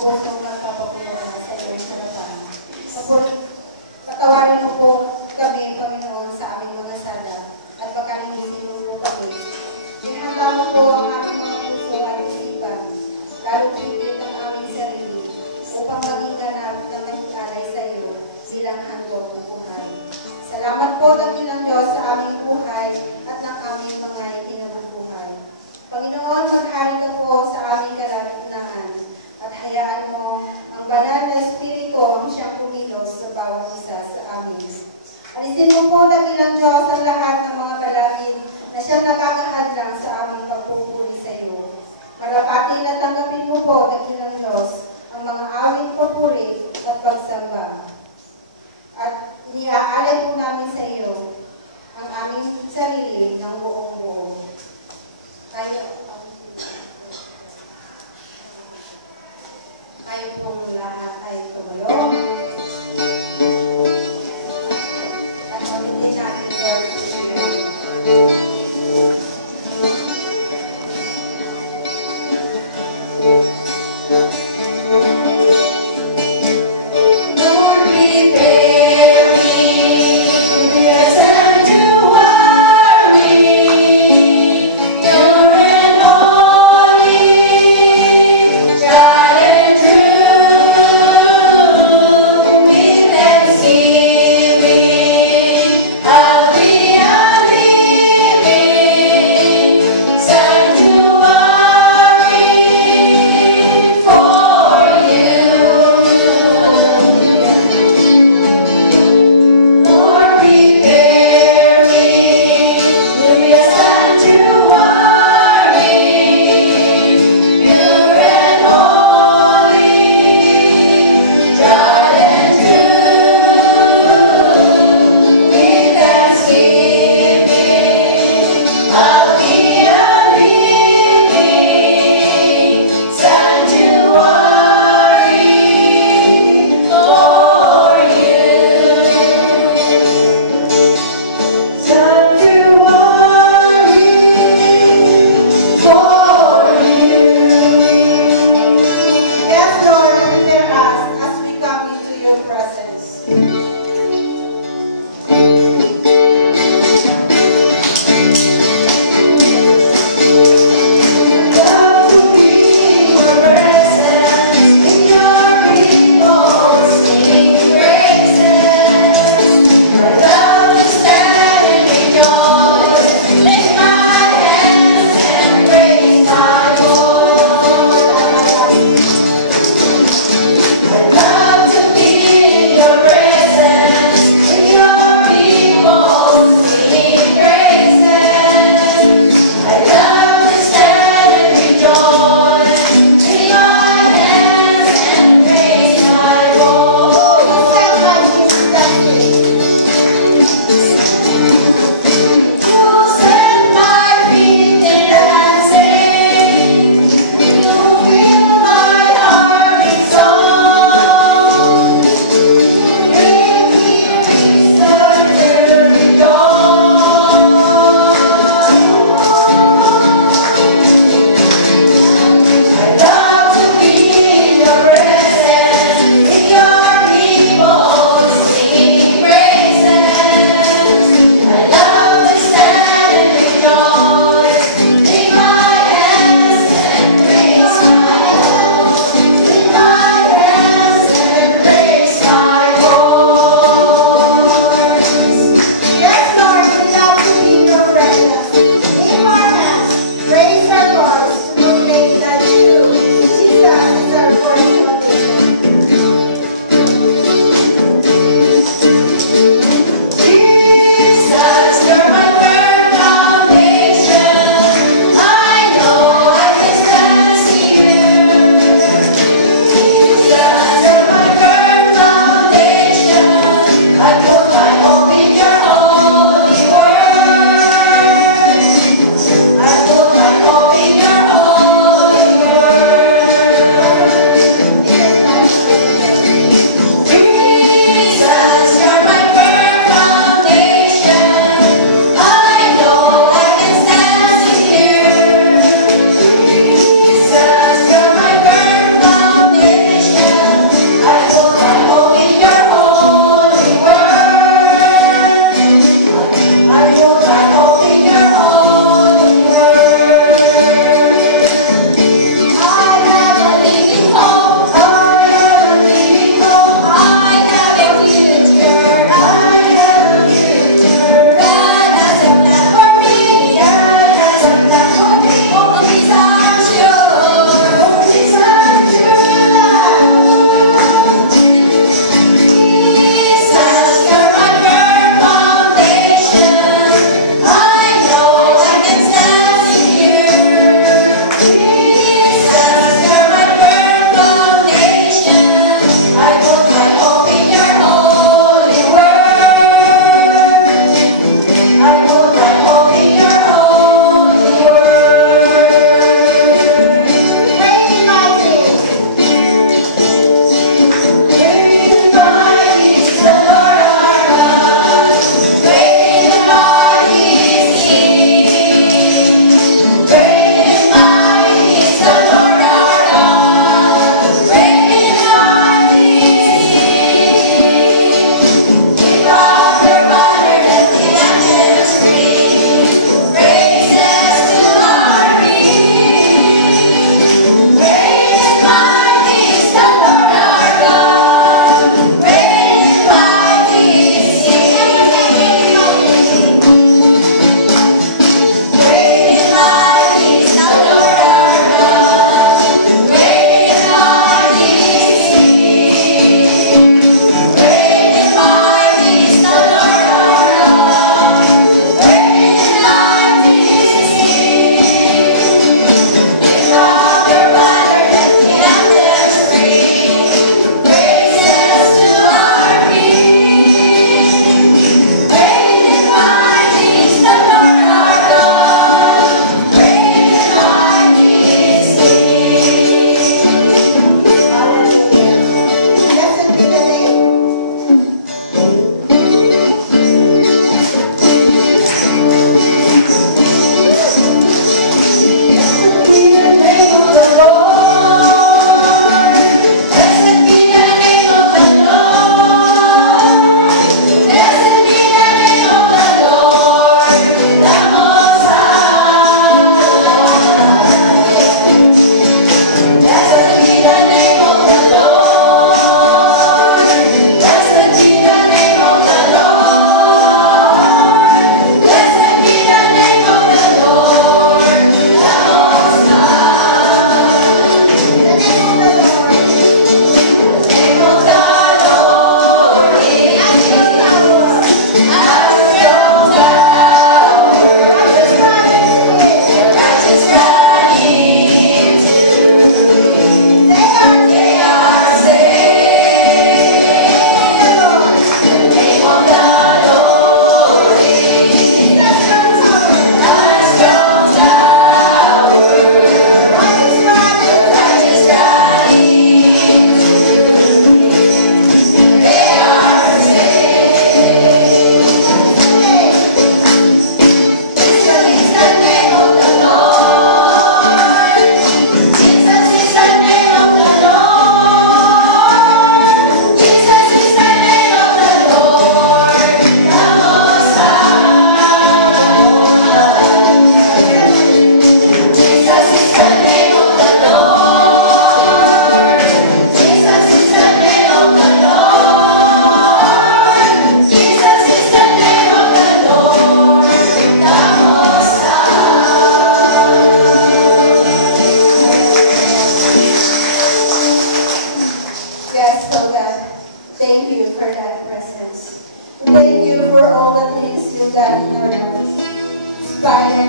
pusong nagpapakumbaba sa iyong harapan. Patawarin mo po kami, Panginoon, sa aming mga sala at pagkalinisin mo po kami. Inihanda mo po ang aming mga puso at isipan, lalo tigil ng aming sarili, upang maging ganap na makialay sa iyo bilang handog ng buhay. Salamat po, dakilang Diyos, sa aming buhay at ng aming mga ikinabubuhay. Panginoon, maghari ka po sa aming kalagitnaan at hayaan mo ang banal na Espiritu ang siyang kumilos sa bawat isa sa amin. Alisin mo po, dakilang Diyos, ang lahat ng mga balagin na siyang nakakahadlang sa aming pagpupuri sa iyo. Malapating at tanggapin mo po, dakilang Diyos, ang mga awit, papuri at pagsamba. At iniaalay po namin sa iyo ang aming sarili ng buong buo. Kayo pong lahat ay tumayo. At mamili natin Lord Jesus. Yes, and you worry, you're in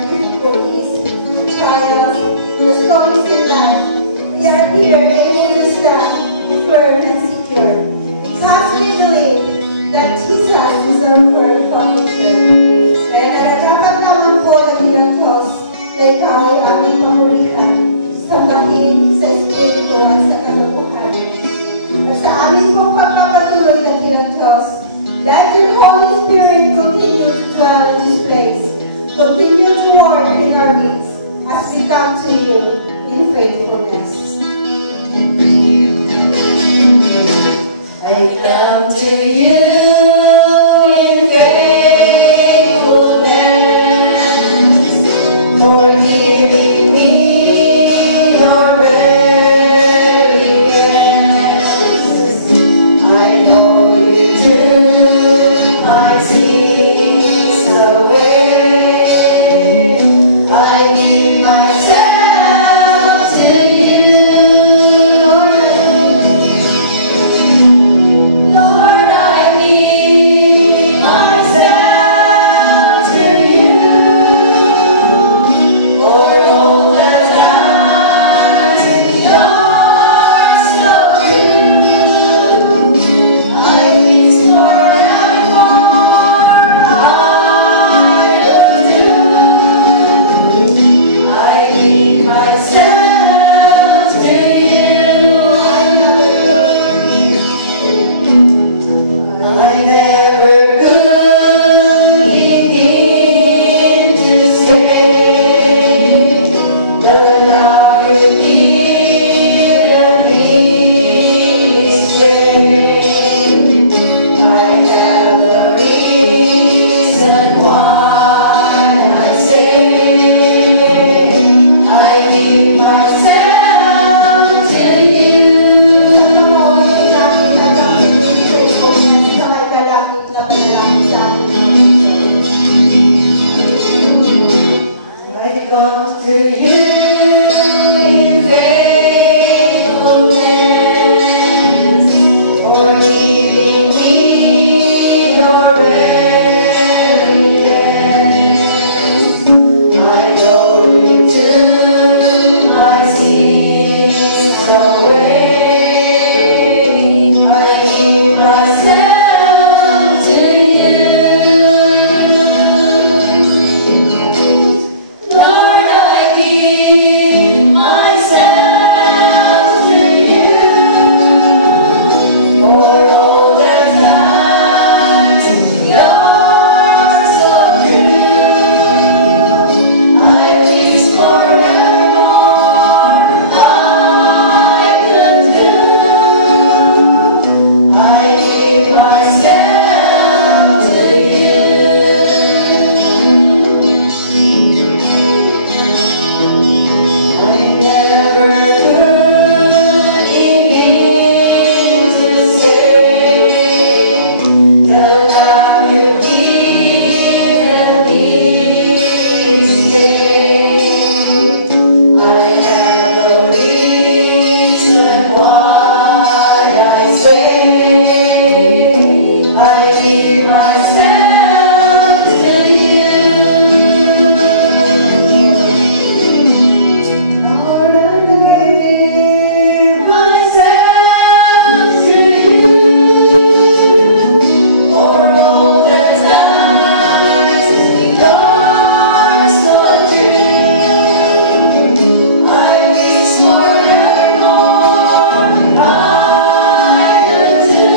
difficulties, the trials, the storms in life, we are here able to stand firm and secure because we believe that Jesus is our firm foundation. Kaya nararapat lamang po na bilang Diyos na ikaw ay aming pamulihan, sambahin sa Espiritu at sa katotohanan. At sa aming pong pagpapatuloy na bilang Diyos, let your Holy Spirit continue to dwell in this place, continue to work in our midst as we come to you in faithfulness. I come to you in faithfulness, for giving me your very best. I know you took my sins away. I give myself to you. Lord, I give myself to you for all that you're so true. I wish forevermore I would do. I give myself to you. I never could begin to say the love you give me is great. I have a reason why I say I give myself to you. I come to you in faithfulness, for giving me your very best. I know you took my sins away. I give myself to you. Lord, I give myself to you for all that you're so true. I wish forevermore I could do. I give myself to you. I never could begin to say the love you give me is great. I have a reason why I say I give myself to you. Lord, I give myself to you for all that you're so true. I wish forevermore I could do.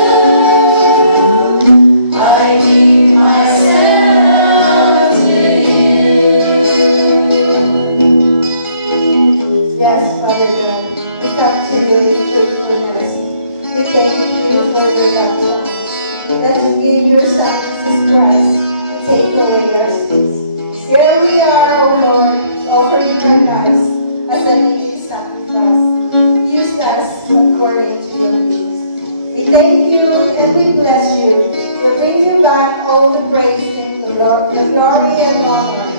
I give myself to you. Yes, Father God, we come to you in faithfulness. We thank you for your love to us. That you gave your Son, Jesus Christ, to take away our sins. Here we are, O Lord, offering our lives as a living sacrifice. Use us according to your needs. We thank you and we bless you. We bring you back all the praise and the glory and honor